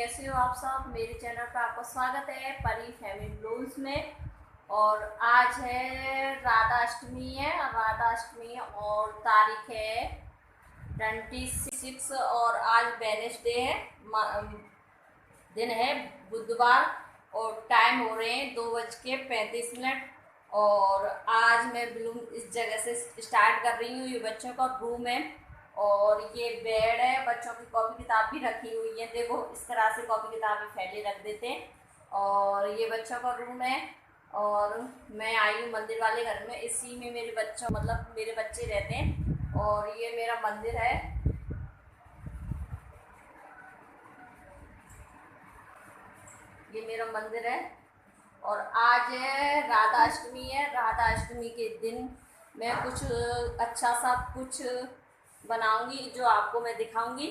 कैसे हो आप सब। मेरे चैनल पर आपका स्वागत है परी फैमिली ब्लॉग्स में। और आज है राधा अष्टमी है, और तारीख है 26 और आज वेडनेसडे है, दिन है बुधवार और टाइम हो रहे हैं 2:35। और आज मैं ब्लूम इस जगह से स्टार्ट कर रही हूँ। ये बच्चों का रूम है और ये बेड है, बच्चों की कॉपी किताब भी रखी हुई है। देखो इस तरह से कॉपी किताब भी फैले रख देते हैं। और ये बच्चों का रूम है और मैं आई हूँ मंदिर वाले घर में। इसी में मेरे बच्चों मतलब मेरे बच्चे रहते हैं और ये मेरा मंदिर है। ये मेरा मंदिर है और आज है राधा अष्टमी है। राधा अष्टमी के दिन मैं कुछ अच्छा सा कुछ बनाऊंगी जो आपको मैं दिखाऊंगी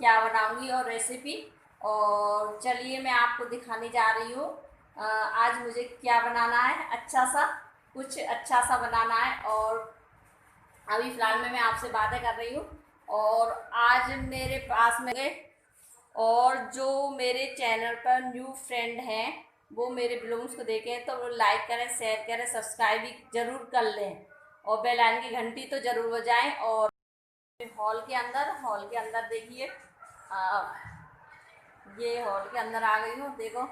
क्या बनाऊंगी और रेसिपी। और चलिए मैं आपको दिखाने जा रही हूँ आज मुझे क्या बनाना है। कुछ अच्छा सा बनाना है और अभी फ़िलहाल में मैं आपसे बातें कर रही हूँ। और आज मेरे पास में गए और जो मेरे चैनल पर न्यू फ्रेंड हैं वो मेरे ब्लॉग्स को देखें तो वो लाइक करें, शेयर करें, सब्सक्राइब भी ज़रूर कर लें और बेल आइकन की घंटी तो ज़रूर बजाएं। और हॉल के अंदर देखिए, ये हॉल के अंदर आ गई हूँ। देखो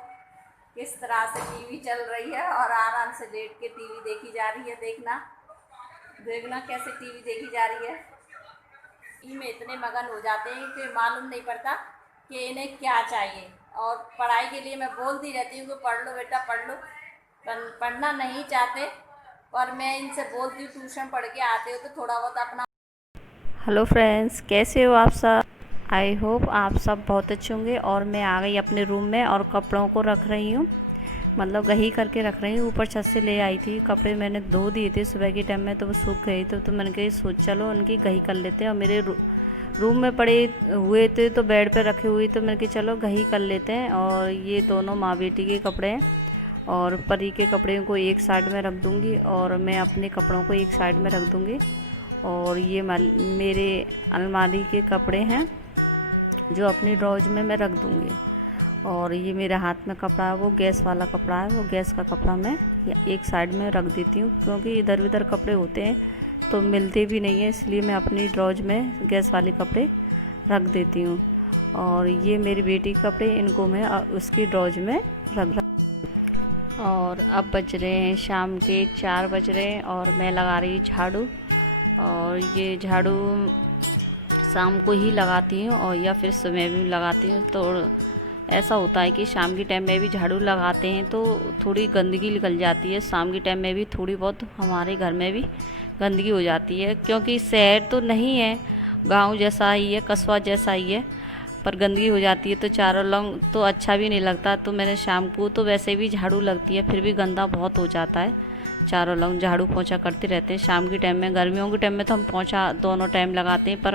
किस तरह से टीवी चल रही है और आराम से लेट के टीवी देखी जा रही है। देखना कैसे टीवी देखी जा रही है। में इतने मगन हो जाते हैं कि मालूम नहीं पड़ता कि इन्हें क्या चाहिए। और पढ़ाई के लिए मैं बोलती रहती हूँ कि पढ़ लो बेटा पढ़ लो, पढ़ना नहीं चाहते। पर मैं इनसे बोलती हूँ ट्यूशन पढ़ के आते हो तो थोड़ा बहुत अपना। हेलो फ्रेंड्स, कैसे हो आप सब। आई होप आप सब बहुत अच्छे होंगे। और मैं आ गई अपने रूम में और कपड़ों को रख रही हूँ, मतलब वही करके रख रही हूँ। ऊपर छत से ले आई थी कपड़े, मैंने धो दिए थे सुबह के टाइम में तो वो सूख गए थे। तो मैंने कही सोच चलो उनकी कहीं कर लेते हैं। और मेरे रूम में पड़े हुए थे तो बेड पे रखे हुए तो मैंने कही चलो कहीं कर लेते हैं। और ये दोनों माँ बेटी के कपड़े हैं और परी के कपड़े को एक साइड में रख दूँगी और मैं अपने कपड़ों को एक साइड में रख दूँगी। और ये मेरे अलमारी के कपड़े हैं जो अपनी ड्रॉज में मैं रख दूँगी। और ये मेरे हाथ में कपड़ा है वो गैस वाला कपड़ा है, वो गैस का कपड़ा मैं एक साइड में रख देती हूँ क्योंकि इधर उधर कपड़े होते हैं तो मिलते भी नहीं है, इसलिए मैं अपनी ड्रॉज में गैस वाले कपड़े रख देती हूँ। और ये मेरी बेटी के कपड़े, इनको मैं उसकी ड्रॉज में रख। और अब बज रहे हैं शाम के 4 बज रहे हैं और मैं लगा रही झाड़ू। और ये झाड़ू शाम को ही लगाती हूँ और या फिर सुबह भी लगाती हूँ। तो ऐसा होता है कि शाम के टाइम में भी झाड़ू लगाते हैं तो थोड़ी गंदगी निकल जाती है। शाम के टाइम में भी थोड़ी बहुत हमारे घर में भी गंदगी हो जाती है क्योंकि शहर तो नहीं है, गांव जैसा ही है, कस्बा जैसा ही है, पर गंदगी हो जाती है तो चारों लोग तो अच्छा भी नहीं लगता। तो मैंने शाम को तो वैसे भी झाड़ू लगती है फिर भी गंदा बहुत हो जाता है। चारों लोग झाड़ू पोंछा करते रहते हैं शाम के टाइम में। गर्मियों के टाइम में तो हम पोंछा दोनों टाइम लगाते हैं, पर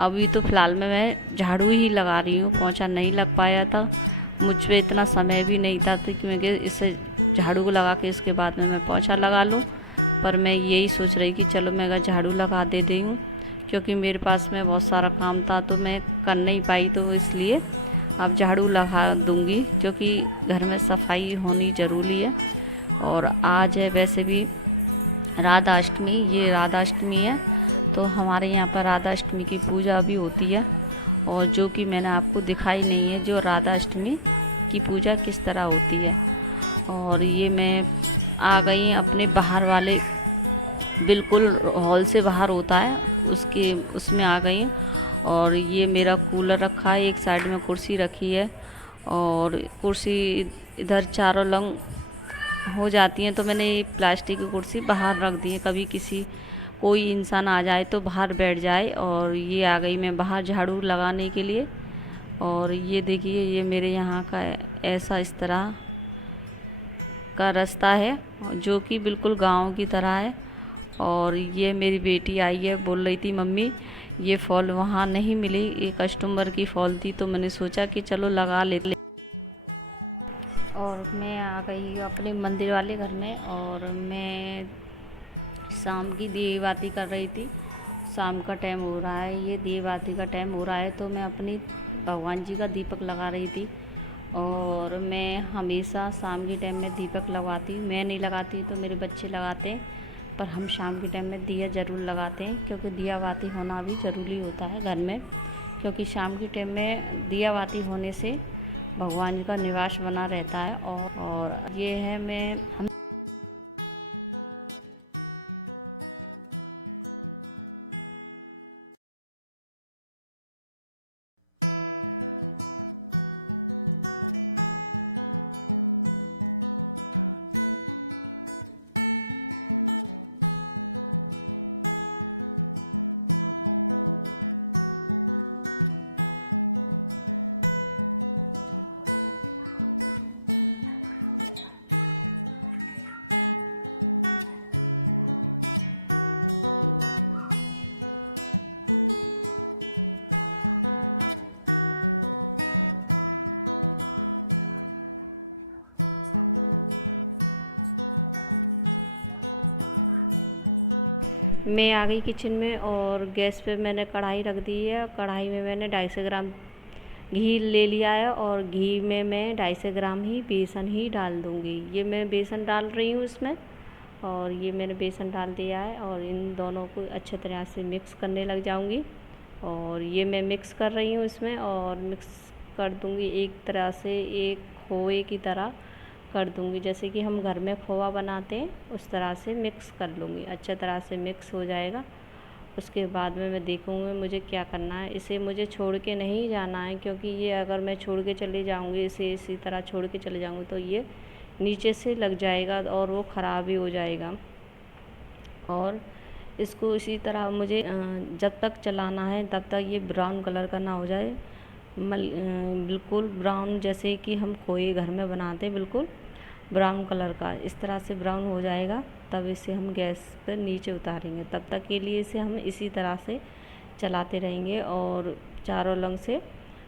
अभी तो फ़िलहाल में मैं झाड़ू ही लगा रही हूँ, पोंछा नहीं लग पाया था। मुझ पर इतना समय भी नहीं था क्योंकि इसे झाड़ू को लगा के इसके बाद में मैं पोंछा लगा लूँ। पर मैं यही सोच रही कि चलो मैं अगर झाड़ू लगा देती हूँ क्योंकि मेरे पास में बहुत सारा काम था तो मैं कर नहीं पाई, तो इसलिए अब झाड़ू लगा दूँगी क्योंकि घर में सफाई होनी ज़रूरी है। और आज है वैसे भी राधा अष्टमी, ये राधा अष्टमी है तो हमारे यहाँ पर राधा अष्टमी की पूजा भी होती है। और जो कि मैंने आपको दिखाई नहीं है जो राधा अष्टमी की पूजा किस तरह होती है। और ये मैं आ गई अपने बाहर वाले, बिल्कुल हॉल से बाहर होता है उसमें आ गई। और ये मेरा कूलर रखा है, एक साइड में कुर्सी रखी है और कुर्सी इधर चारों लंग हो जाती हैं तो मैंने ये प्लास्टिक की कुर्सी बाहर रख दी है, कभी कोई इंसान आ जाए तो बाहर बैठ जाए। और ये आ गई मैं बाहर झाड़ू लगाने के लिए। और ये देखिए ये मेरे यहाँ का ऐसा इस तरह का रास्ता है जो कि बिल्कुल गांव की तरह है। और ये मेरी बेटी आई है, बोल रही थी मम्मी ये फॉल वहाँ नहीं मिली, एक कस्टमर की फॉल थी तो मैंने सोचा कि चलो लगा लेते। और मैं आ गई अपने मंदिर वाले घर में और मैं शाम की दिए बाती कर रही थी। शाम का टाइम हो रहा है, ये दिए बाती का टाइम हो रहा है, तो मैं अपनी भगवान जी का दीपक लगा रही थी। और मैं हमेशा शाम के टाइम में दीपक लगाती, मैं नहीं लगाती तो मेरे बच्चे लगाते हैं, पर हम शाम के टाइम में दिया ज़रूर लगाते हैं, क्योंकि दिया बाती होना भी ज़रूरी होता है घर में। क्योंकि शाम के टाइम में दिया बाती होने से भगवान का निवास बना रहता है। और ये है मैं आ गई किचन में, और गैस पे मैंने कढ़ाई रख दी है। कढ़ाई में मैंने 250 ग्राम घी ले लिया है, और घी में मैं 250 ग्राम ही बेसन ही डाल दूँगी। ये मैं बेसन डाल रही हूँ इसमें, और ये मैंने बेसन डाल दिया है, और इन दोनों को अच्छे तरह से मिक्स करने लग जाऊँगी। और ये मैं मिक्स कर रही हूँ इसमें, और मिक्स कर दूँगी एक तरह से, एक खोए की तरह कर दूँगी, जैसे कि हम घर में खोआ बनाते हैं उस तरह से मिक्स कर लूँगी। अच्छे तरह से मिक्स हो जाएगा। उसके बाद में मैं देखूँगी मुझे क्या करना है। इसे मुझे छोड़ के नहीं जाना है, क्योंकि ये अगर मैं छोड़ के चली जाऊँगी, इसे इसी तरह छोड़ के चले जाऊँगी, तो ये नीचे से लग जाएगा और वो ख़राब ही हो जाएगा। और इसको इसी तरह मुझे जब तक चलाना है तब तक ये ब्राउन कलर का ना हो जाए, बिल्कुल ब्राउन, जैसे कि हम खोए घर में बनाते हैं, बिल्कुल ब्राउन कलर का। इस तरह से ब्राउन हो जाएगा, तब इसे हम गैस पर नीचे उतारेंगे। तब तक के लिए इसे हम इसी तरह से चलाते रहेंगे और चारों लंग से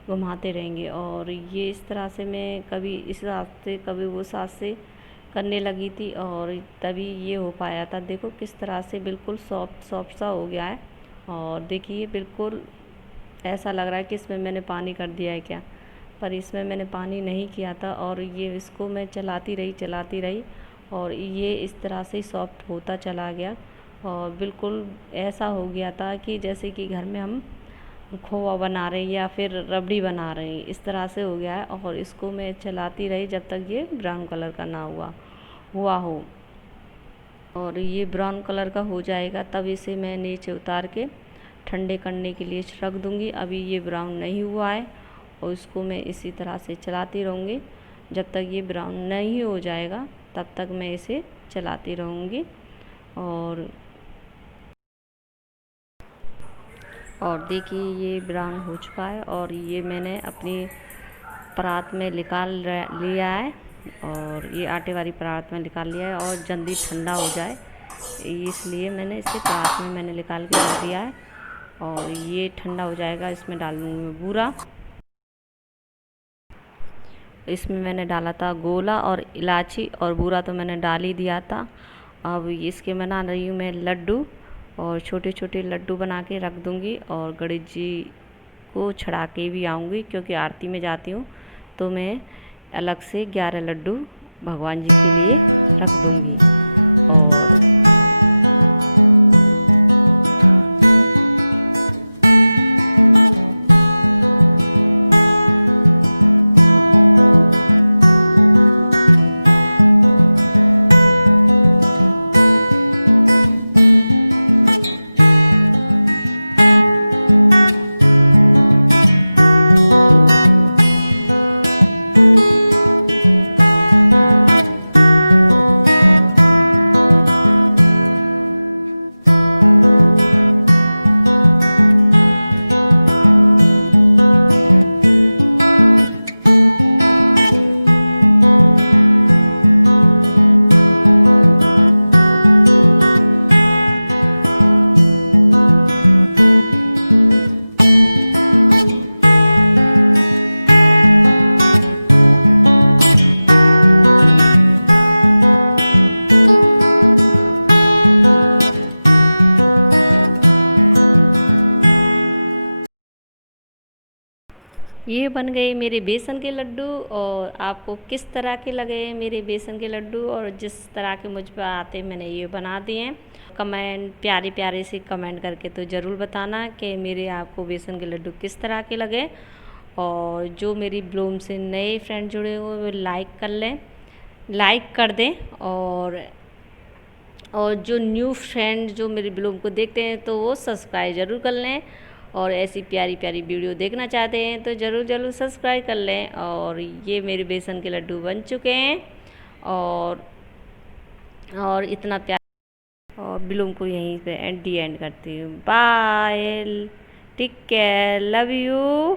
घुमाते रहेंगे। और ये इस तरह से मैं कभी इस हाथ से कभी उस हाथ से करने लगी थी, और तभी ये हो पाया था। देखो किस तरह से बिल्कुल सॉफ्ट सॉफ्ट सा हो गया है। और देखिए बिल्कुल ऐसा लग रहा है कि इसमें मैंने पानी कर दिया है क्या, पर इसमें मैंने पानी नहीं किया था। और ये इसको मैं चलाती रही, और ये इस तरह से सॉफ्ट होता चला गया, और बिल्कुल ऐसा हो गया था कि जैसे कि घर में हम खोआ बना रहे हैं या फिर रबड़ी बना रहे हैं, इस तरह से हो गया है। और इसको मैं चलाती रही जब तक ये ब्राउन कलर का ना हुआ हो। और ये ब्राउन कलर का हो जाएगा तब इसे मैं नीचे उतार के ठंडे करने के लिए रख दूँगी। अभी ये ब्राउन नहीं हुआ है, और इसको मैं इसी तरह से चलाती रहूँगी जब तक ये ब्राउन नहीं हो जाएगा, तब तक मैं इसे चलाती रहूँगी। और देखिए ये ब्राउन हो चुका है, और ये मैंने अपनी परात में निकाल लिया है, और ये आटे वाली परात में निकाल लिया है। और जल्दी ठंडा हो जाए इसलिए मैंने इसे परात में मैंने निकाल के रख दिया है, और ये ठंडा हो जाएगा। इसमें डाल दूँगी मैं बूरा। इसमें मैंने डाला था गोला और इलायची, और बूरा तो मैंने डाल ही दिया था। अब इसके बना रही हूँ मैं लड्डू, और छोटे छोटे लड्डू बना के रख दूँगी। और गणेश जी को चढ़ा के भी आऊँगी, क्योंकि आरती में जाती हूँ, तो मैं अलग से 11 लड्डू भगवान जी के लिए रख दूँगी। बन गए मेरे बेसन के लड्डू। और आपको किस तरह के लगे मेरे बेसन के लड्डू, और जिस तरह के मुझ पर आते मैंने ये बना दिए हैं। कमेंट प्यारे प्यारे से कमेंट करके तो ज़रूर बताना कि मेरे आपको बेसन के लड्डू किस तरह के लगे। और जो मेरी ब्लूम से नए फ्रेंड जुड़े हुए वो लाइक कर दें। और जो न्यू फ्रेंड जो मेरी ब्लूम को देखते हैं तो वो सब्सक्राइब ज़रूर कर लें। और ऐसी प्यारी प्यारी वीडियो देखना चाहते हैं तो ज़रूर सब्सक्राइब कर लें। और ये मेरे बेसन के लड्डू बन चुके हैं। और इतना प्यार। और ब्लूम को यहीं पे एंड करती हूँ। Bye, take care, love you.